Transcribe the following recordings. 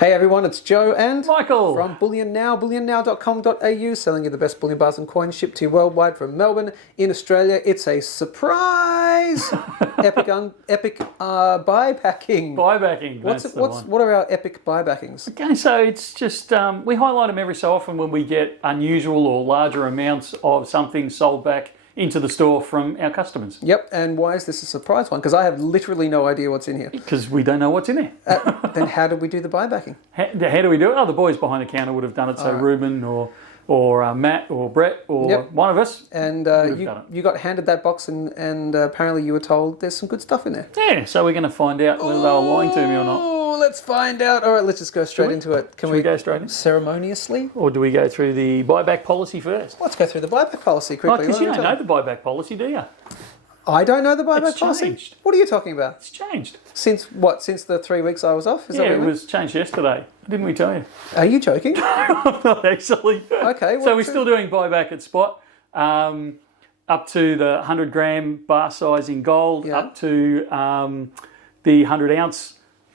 Hey everyone, it's Joe and Michael from Bullion Now, bullionnow.com.au, selling you the best bullion bars and coins shipped to you worldwide from Melbourne in Australia. It's a surprise epic buybacking. Buybacking. What are our epic buybackings? Okay, so it's just we highlight them every so often when we get unusual or larger amounts of something sold back into the store from our customers. Yep, and why is this a surprise one? Because I have literally no idea what's in here. Because we don't know what's in there. Then how did we do the buybacking? How do we do it? Oh, the boys behind the counter would have done it. So Ruben or Matt or Brett or one of us. And you got handed that box and apparently you were told there's some good stuff in there. Yeah, so we're going to find out whether they were lying to me or not. Oh, let's find out. All right, let's just go straight into it. Can we go straight in? Ceremoniously? Or do we go through the buyback policy first? Let's go through the buyback policy quickly. Because you don't know the buyback policy, do you? I don't know the buyback It's policy? changed. What are you talking about? It's changed. Since what? Since the 3 weeks I was off? Is that Yeah, what it you mean? was changed yesterday. Didn't we tell you? Are you joking? Not actually. Okay. So we're still doing buyback at spot, up to the 100 gram bar size in gold, up to the 100 ounce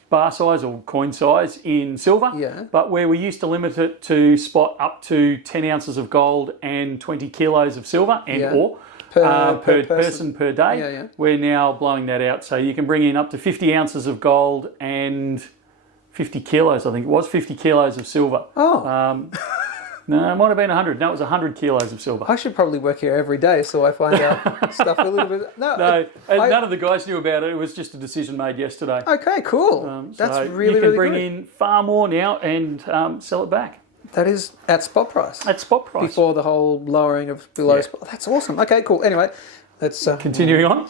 bar size or coin size in silver. Yeah. But where we used to limit it to spot up to 10 ounces of gold and 20 kilos of silver and ore. Per person per day. We're now blowing that out. So you can bring in up to 50 ounces of gold and 50 kilos, I think it was, 50 kilos of silver. Oh. No, it might have been 100. No, it was 100 kilos of silver. I should probably work here every day so I find out stuff a little bit. No, none of the guys knew about it. It was just a decision made yesterday. Okay, cool. That's So really, you can really bring good. in far more now and sell it back. That is at spot price. At spot price. Before the whole lowering of below spot. That's awesome. Okay, cool. Anyway, let's... Continuing on.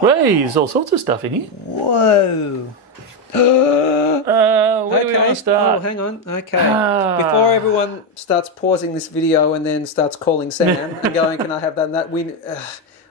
Hey, there's all sorts of stuff in here. Whoa. Where do we want to start? Oh, hang on. Okay. Before everyone starts pausing this video and then starts calling Sam and going, can I have that and that?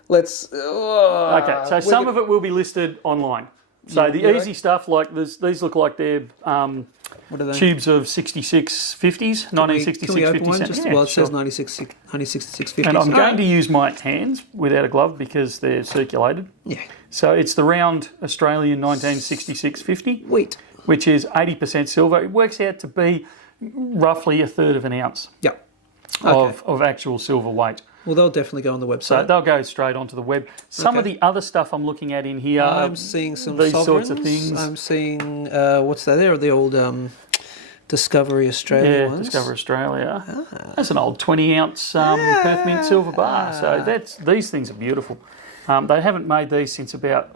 Let's... Okay, so some of it will be listed online. So the easy stuff, like this, these look like they're what are they? tubes of 6650s, 1966 Can we open 50 one? cent. Just, Yeah, well, it sure. says 1966 50s. And I'm going to use my hands without a glove because they're circulated. Yeah. So it's the round Australian 1966 50, Wheat. which is 80% silver. It works out to be roughly a third of an ounce Yeah. of actual silver weight. Well, they'll definitely go on the website. So they'll go straight onto the web. Some of the other stuff I'm looking at in here, I'm seeing some these sovereigns. sorts of things. I'm seeing, what's that there? The old Discovery Australia ones. Discover Australia. That's an old 20-ounce Perth Mint silver bar. So these things are beautiful. They haven't made these since about,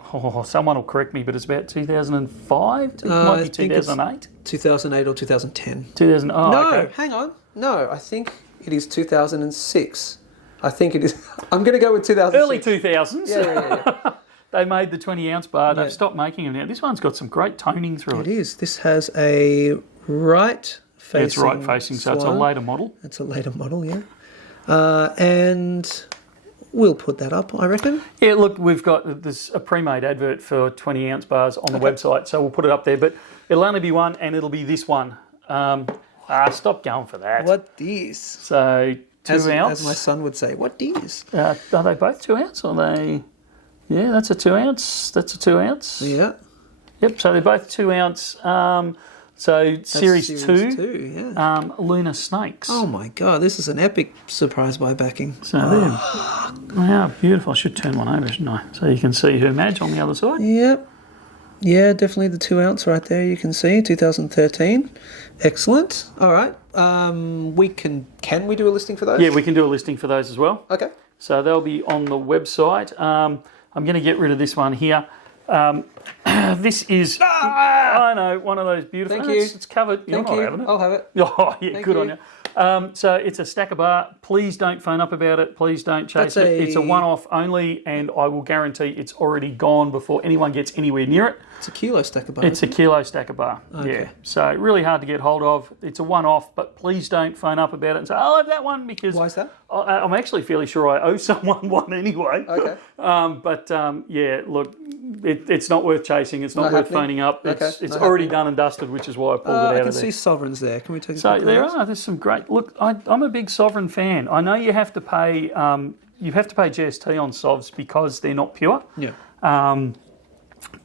someone will correct me, but it's about 2005? It might be 2008? 2008 or 2010. 2000. Oh, No, okay. hang on. No, I think it is 2006. I think it is. I'm going to go with 2006. Early 2000s. Yeah. They made the 20-ounce bar. They've stopped making them now. This one's got some great toning through It it. is. This has a right-facing It's right facing, so it's a later model. It's a later model, yeah. And we'll put that up, I reckon. Yeah, look, we've got this a pre-made advert for 20-ounce bars on the website, so we'll put it up there. But it'll only be one, and it'll be this one. Stop going for that. What is? So 2 ounce. As my son would say, what is? Are they both 2 ounce? Or are they? Yeah, that's a 2 ounce. That's a 2 ounce. Yeah. Yep. So they're both 2 ounce. So series 2, yeah. Lunar Snakes. Oh my God, this is an epic surprise by backing. So wow, beautiful. I should turn one over, shouldn't I? So you can see her Madge on the other side. Yep. Yeah, definitely the 2 ounce right there. You can see 2013. Excellent. All right. Can we do a listing for those? Yeah, we can do a listing for those as well. Okay. So they'll be on the website. I'm going to get rid of this one here. This is, I know, one of those beautiful. Thank you. It's covered. You're Thank not you. having it. I'll have it. Oh, yeah, Thank good you. on you. So it's a stacker bar. Please don't phone up about it. Please don't chase That's it. It's a one-off only, and I will guarantee it's already gone before anyone gets anywhere near it. It's a kilo stacker bar. It's a kilo stacker bar. Okay. Yeah. So really hard to get hold of. It's a one-off, but please don't phone up about it and say, I'll have that one because... Why is that? I'm actually fairly sure I owe someone one anyway. Okay. Yeah, look, it's not worth chasing. It's not Not worth happening? phoning up. Okay, It's not already happening. done and dusted, which is why I pulled it out I of can there. see sovereigns there. Can we take a So look at there those? are. There's some great. Look, I'm a big Sovereign fan. I know you have to pay. You have to pay GST on sovs because they're not pure. Yeah.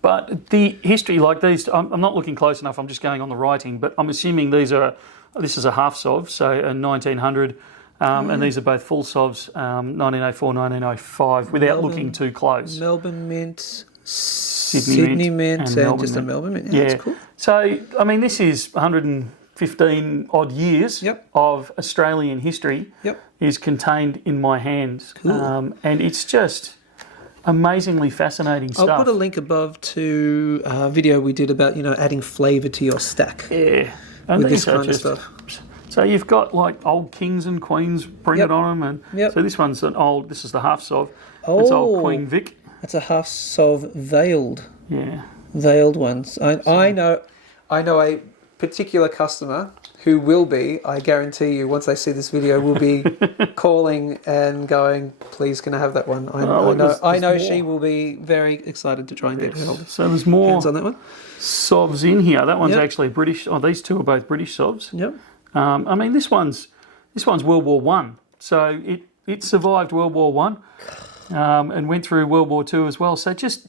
But the history, like these, I'm not looking close enough. I'm just going on the writing, but I'm assuming this is a half sov, so a 1900. And these are both full sovs, 1904, 1905, without looking too close. Melbourne Mint, Sydney Mint, and just a Melbourne Mint. Yeah, that's cool. So, I mean, this is 115 odd years of Australian history is contained in my hands. Cool. And it's just amazingly fascinating stuff. I'll put a link above to a video we did about, adding flavour to your stack. Yeah. And with this kind of stuff. So you've got like old kings and queens printed on them, and so this one's this is the half sov. It's old Queen Vic. That's a half sov veiled. Yeah. Veiled ones. I know a particular customer who will be, I guarantee you, once they see this video, will be calling and going, please can I have that one? I know she will be very excited to try and get her So there's more hands on that one. Sovs in here. That one's actually British. Oh, these two are both British sovs. Yep. I mean, this one's World War One, so it survived World War One, and went through World War Two as well. So just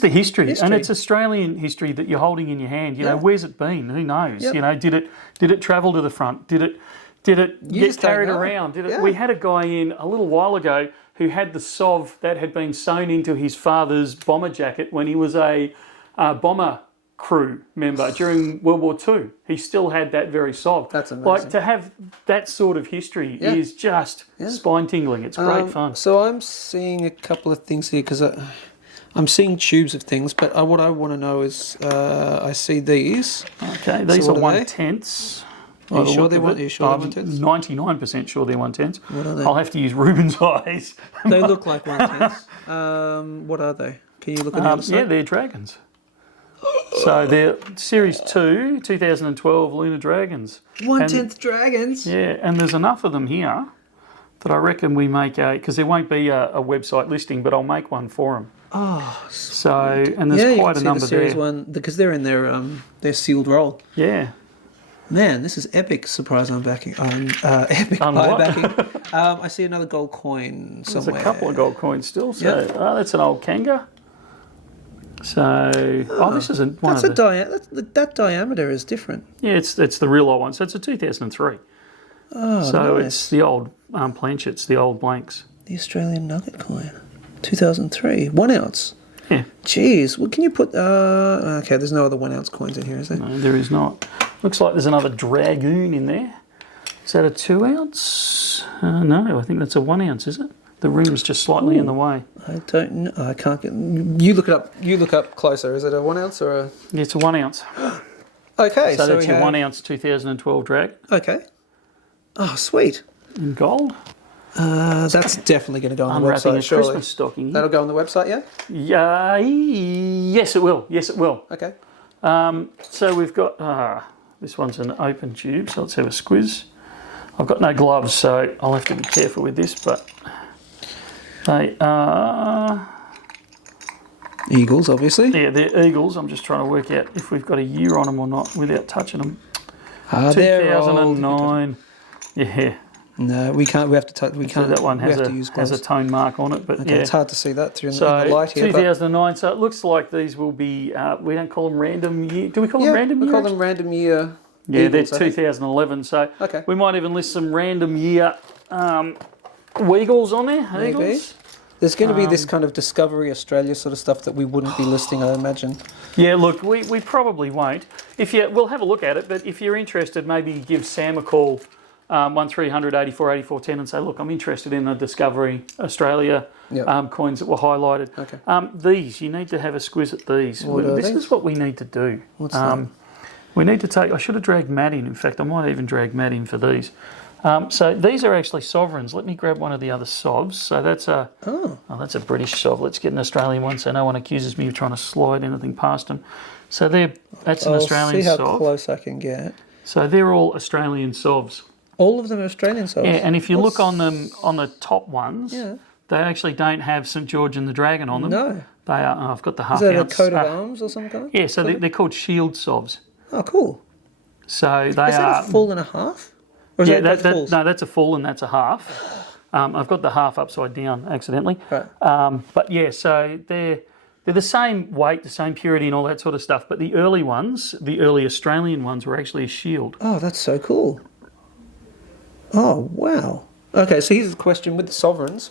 the history, and it's Australian history that you're holding in your hand. You know, where's it been? Who knows? Yep. You know, did it travel to the front? Did it get carried around? We had a guy in a little while ago who had the sov that had been sewn into his father's bomber jacket when he was a bomber crew member during World War II. He still had that very sov. That's amazing. Like, to have that sort of history is just spine-tingling. It's great fun. So I'm seeing a couple of things here because I'm seeing tubes of things, but what I want to know is I see these. Okay, these are 1/10ths. Are you sure they're 1/10ths? 99% sure they're 1/10ths. What are they? I'll have to use Ruben's eyes. They look like 1/10ths. What are they? Can you look at the other side? Yeah, they're dragons. So they're Series 2, 2012 Lunar Dragons. 1/10th dragons? Yeah, and there's enough of them here that I reckon we make because there won't be a website listing, but I'll make one for them. Oh, so and there's quite a number the series there. One because they're in their sealed roll. Yeah. Man, this is epic surprise unbacking. Epic pie backing. I see another gold coin somewhere. There's a couple of gold coins still. So that's an old Kanga. So this is that diameter is different. Yeah, it's the real old one. So it's a 2003. Oh, so nice. It's the old planchets, the old blanks. The Australian nugget coin, 2003, 1 ounce. Yeah. Jeez, well, can you put? Okay, there's no other 1 ounce coins in here, is there? No, there is not. Looks like there's another Dragoon in there. Is that a 2 ounce? No, I think that's a 1 ounce. Is it? The rim's just slightly in the way. I don't know. I can't get. You look it up. You look up closer. Is it a 1 ounce or a? Yeah, it's a 1 ounce. Okay, so that's your 1 ounce 2012 drag. Okay. Oh, sweet. In gold. That's definitely going to go on the Unwrapping website. a Surely. Christmas stocking. That'll go on the website, yeah. Yeah. Yes, it will. Yes, it will. Okay. So we've got this one's an open tube. So let's have a squiz. I've got no gloves, so I'll have to be careful with this, but. They are... Eagles, obviously. Yeah, they're Eagles. I'm just trying to work out if we've got a year on them or not without touching them. 2009. Yeah. No, we can't. We have to touch. We can't. So that one has a tone mark on it, but okay, it's hard to see that through in the light here. 2009. So it looks like these will be. We don't call them random year. Do we call them random year? We call them random year. Yeah, Eagles, they're 2011. So okay. We might even list some random year Weagles on there. Maybe. Eagles. There's going to be this kind of Discovery Australia sort of stuff that we wouldn't be listing, I imagine. Yeah, look, we probably won't. We'll have a look at it, but if you're interested, maybe give Sam a call, 1300 84 84 10, and say, look, I'm interested in the Discovery Australia coins that were highlighted. Okay. You need to have a squiz at these. This is what we need to do. What's that? We need to take. I should have dragged Matt in. In fact, I might even drag Matt in for these. So these are actually sovereigns. Let me grab one of the other sovs. So that's that's a British sov. Let's get an Australian one so no one accuses me of trying to slide anything past them. So that's an Australian sov. See how close I can get. So they're all Australian sovs. All of them are Australian sovs? Yeah, and if you look on them, on the top ones, they actually don't have St George and the Dragon on them. No. They are, I've got the half ounce. Is that ounce, a coat of arms or some kind? Yeah, so they're called shield sovs. Oh, cool. So they is that a full and a half? Or is no, that's a full and that's a half. I've got the half upside down accidentally. Right. But yeah, so they're they're the same weight, the same purity and all that sort of stuff, but the early ones, the early Australian ones, were actually a shield. Oh, that's so cool. Oh, wow. Okay, so here's the question with the sovereigns.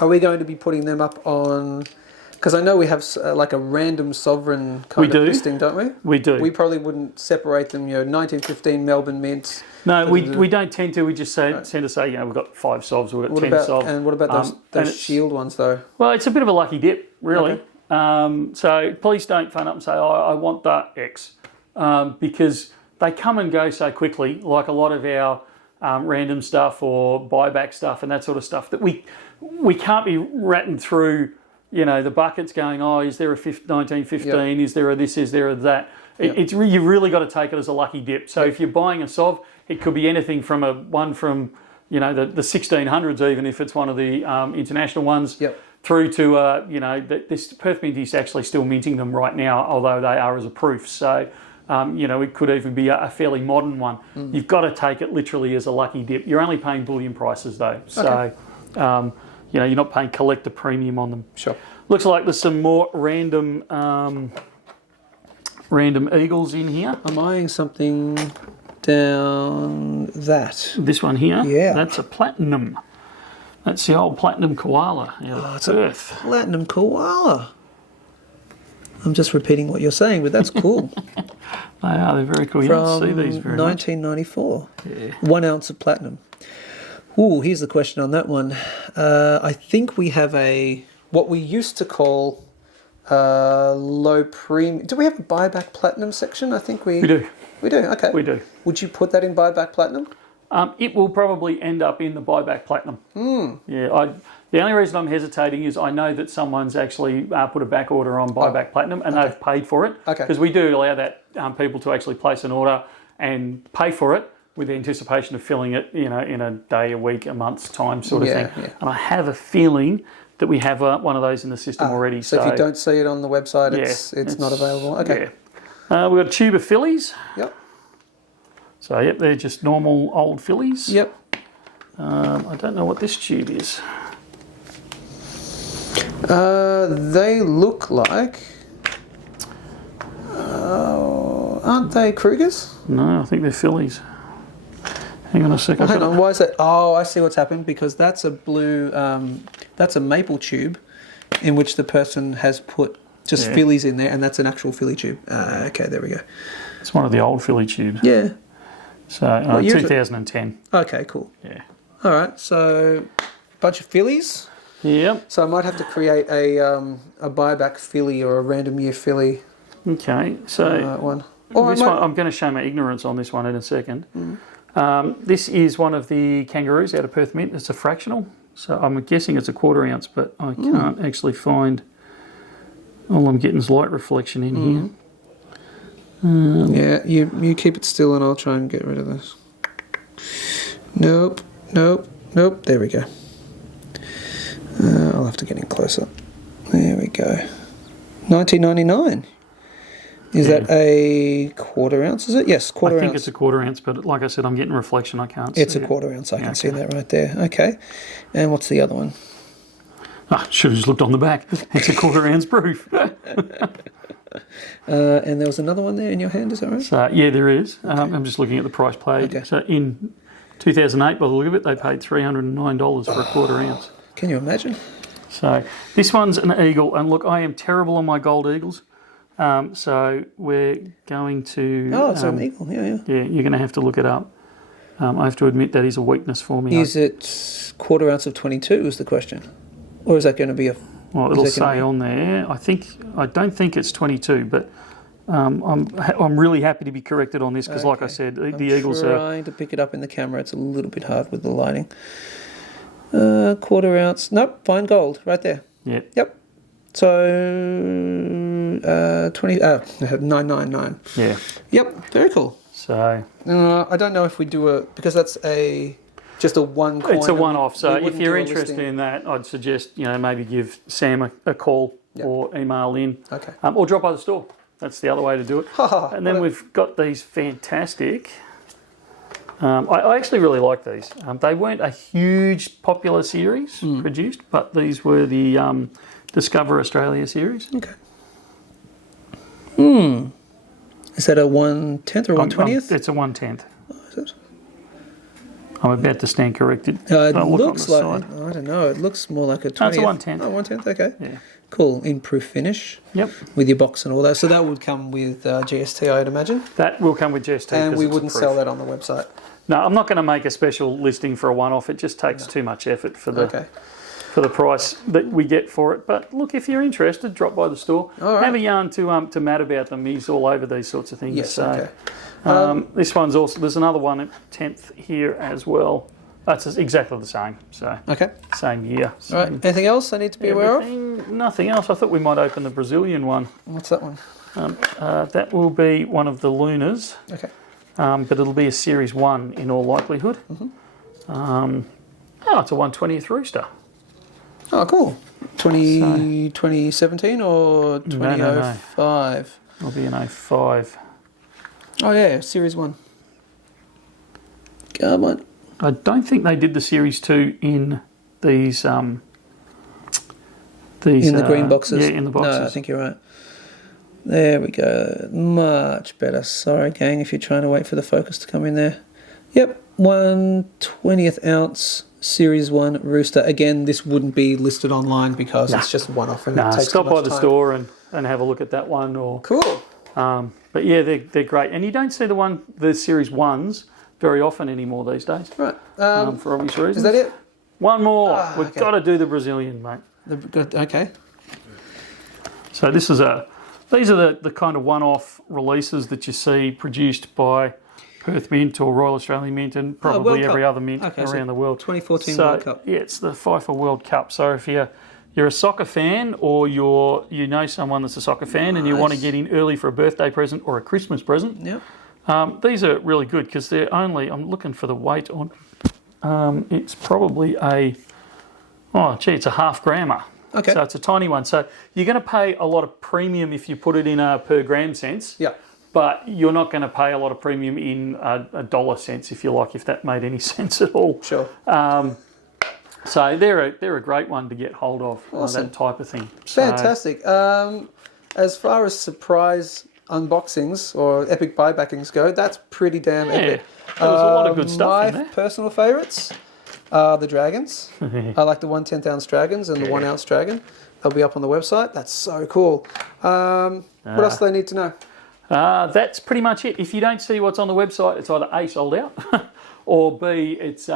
Are we going to be putting them up on... Because I know we have like a random sovereign kind of listing, don't we? We do. We probably wouldn't separate them, 1915 Melbourne Mint. No, we don't tend to. We just tend to say, we've got 5 sovs, we've got 10 sovs. And what about those shield ones, though? Well, it's a bit of a lucky dip, really. Okay. So please don't phone up and say, I want that X. Because they come and go so quickly, like a lot of our random stuff or buyback stuff and that sort of stuff, that we can't be ratting through... the buckets going, is there a 1915? Yep. Is there a this? Is there a that? Yep. You've really got to take it as a lucky dip. So if you're buying a SOV, it could be anything from one from, the 1600s, even if it's one of the international ones, through to, this Perth Mint is actually still minting them right now, although they are as a proof. So, it could even be a fairly modern one. You've got to take it literally as a lucky dip. You're only paying bullion prices, though. Okay. So... you're not paying collector premium on them. Sure. Looks like there's some more random eagles in here. I'm eyeing something down that. This one here? Yeah. That's a platinum. That's the old platinum koala out of Perth. A platinum koala. I'm just repeating what you're saying, but that's cool. They're very cool. You don't see these very 1994. Much. Yeah. 1 ounce of platinum. Ooh, here's the question on that one. I think we have what we used to call low premium. Do we have a buyback platinum section? I think we do. We do, okay. We do. Would you put that in buyback platinum? It will probably end up in the buyback platinum. Yeah, the only reason I'm hesitating is I know that someone's actually put a back order on buyback platinum and they've paid for it. Okay. Because we do allow that people to actually place an order and pay for it, with the anticipation of filling it, in a day, a week, a month's time sort of thing. Yeah. And I have a feeling that we have one of those in the system already. So if you don't see it on the website, it's not available. Okay. Yeah. We've got a tube of fillies. Yep. So, they're just normal old fillies. Yep. I don't know what this tube is. They look like... aren't they Krugers? No, I think they're fillies. Hang on a second. Hang on, why is that? Oh, I see what's happened, because that's a blue, that's a maple tube in which the person has put just fillies in there, and that's an actual filly tube. Okay, there we go. It's one of the old filly tubes. Yeah. So, 2010. Okay, cool. Yeah. All right, so bunch of fillies. Yep. So I might have to create a buyback filly or a random year filly. Okay, so one. I'm going to show my ignorance on this one in a second. This is one of the kangaroos out of Perth Mint. It's a fractional, so I'm guessing it's a 1/4 ounce, but I can't actually find. All I'm getting is light reflection in here. You keep it still, and I'll try and get rid of this. Nope. There we go. I'll have to get in closer. There we go. 1999. Is that a 1/4 ounce, is it? Yes, 1/4 ounce. I think it's a 1/4 ounce, but like I said, I'm getting reflection, I can't see it. It's a 1/4 ounce, I can see that right there. Okay. And what's the other one? Should have just looked on the back. It's a 1/4 ounce proof. And there was another one there in your hand, is that right? So, yeah, there is. Okay. I'm just looking at the price paid. Okay. So in 2008, by the look of it, they paid $309 for a 1/4 ounce. Can you imagine? So this one's an eagle, and look, I am terrible on my gold eagles. So we're going to... Oh, it's an eagle, yeah. Yeah, you're going to have to look it up. I have to admit that is a weakness for me. Is it 1/4 ounce of 22 is the question? Or is that going to be a... Well, it'll say on there. I don't think it's 22, but I'm really happy to be corrected on this because, like I said, the eagles are... I'm trying to pick it up in the camera. It's a little bit hard with the lighting. 1/4 ounce. Nope, fine gold right there. Yep. So 999. Yeah. Yep. Very cool. So I don't know if we do because that's just a one coin. It's a one-off. So if you're interested in that, I'd suggest maybe give Sam a call or email in. Okay. Or drop by the store. That's the other way to do it. And then we've got these fantastic. I actually really like these. They weren't a huge popular series produced, but these were the Discover Australia series. Okay. Is that a 1/10 or 1/20th? It's a 1/10. Oh, is it? I'm about to stand corrected. It looks like, I don't know, it looks more like a 20th. No, it's a 1/10. Oh, 1/10, okay. Yeah. Cool, in proof finish. Yep. With your box and all that. So that would come with GST, I'd imagine. That will come with GST. And we wouldn't sell that on the website. No, I'm not going to make a special listing for a one-off. It just takes too much effort for the price that we get for it. But look, if you're interested, drop by the store. All right. Have a yarn to Matt about them. He's all over these sorts of things. Yes, so, okay. This one's also, there's another one at 10th here as well. That's exactly the same. So okay. Same year. All right. Anything else I need to be aware of? Nothing else. I thought we might open the Brazilian one. What's that one? That will be one of the Lunas. Okay. But it'll be a Series 1 in all likelihood. Mm-hmm. It's a 1/20th rooster. Oh, cool. 2017 or 2005? No. It'll be an 05. Oh, yeah, Series 1. Come on. I don't think they did the Series 2 in these... in the green boxes? Yeah, in the boxes. No, I think you're right. There we go. Much better. Sorry, gang, if you're trying to wait for the focus to come in there. Yep, 1/20th ounce Series 1 rooster. Again, this wouldn't be listed online because it's just one-off and it takes stop too much by the time. store and have a look at that one. Or Cool. But yeah, they're great. And you don't see the Series 1s very often anymore these days. Right. For obvious reasons. Is that it? One more. We've got to do the Brazilian, mate. Okay. So these are the kind of one-off releases that you see produced by Perth Mint or Royal Australian Mint and probably every other mint around the world. 2014 World Cup. Yeah, it's the FIFA World Cup. So if you're a soccer fan or you know someone that's a soccer fan and you want to get in early for a birthday present or a Christmas present, these are really good because they're only, I'm looking for the weight on, it's probably it's a half grammer. Okay. So it's a tiny one. So you're going to pay a lot of premium if you put it in a per gram sense. Yeah. But you're not going to pay a lot of premium in a dollar sense, if you like, if that made any sense at all. Sure. So they're a great one to get hold of, Awesome. that type of thing. So, Fantastic. As far as surprise unboxings or epic buybackings go, that's pretty damn epic. There was a lot of good stuff in there. My personal favourites are the dragons. I like the 1/10 ounce dragons and the 1 ounce dragon. They'll be up on the website. That's so cool. What else do they need to know? That's pretty much it. If you don't see what's on the website, it's either A, sold out, or B, it's,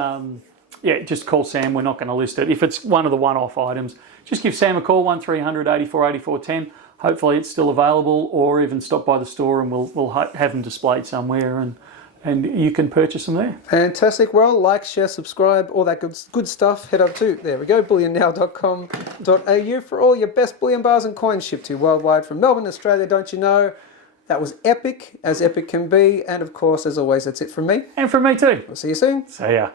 just call Sam. We're not going to list it. If it's one of the one-off items, just give Sam a call, 1300 84 84 10. Hopefully it's still available, or even stop by the store and we'll have them displayed somewhere and you can purchase them there. Fantastic. Well, like, share, subscribe, all that good stuff. Head up to, there we go, bullionnow.com.au for all your best bullion bars and coins shipped to you worldwide from Melbourne, Australia. Don't you know? That was epic, as epic can be. And of course, as always, that's it from me. And from me too. We'll see you soon. See ya.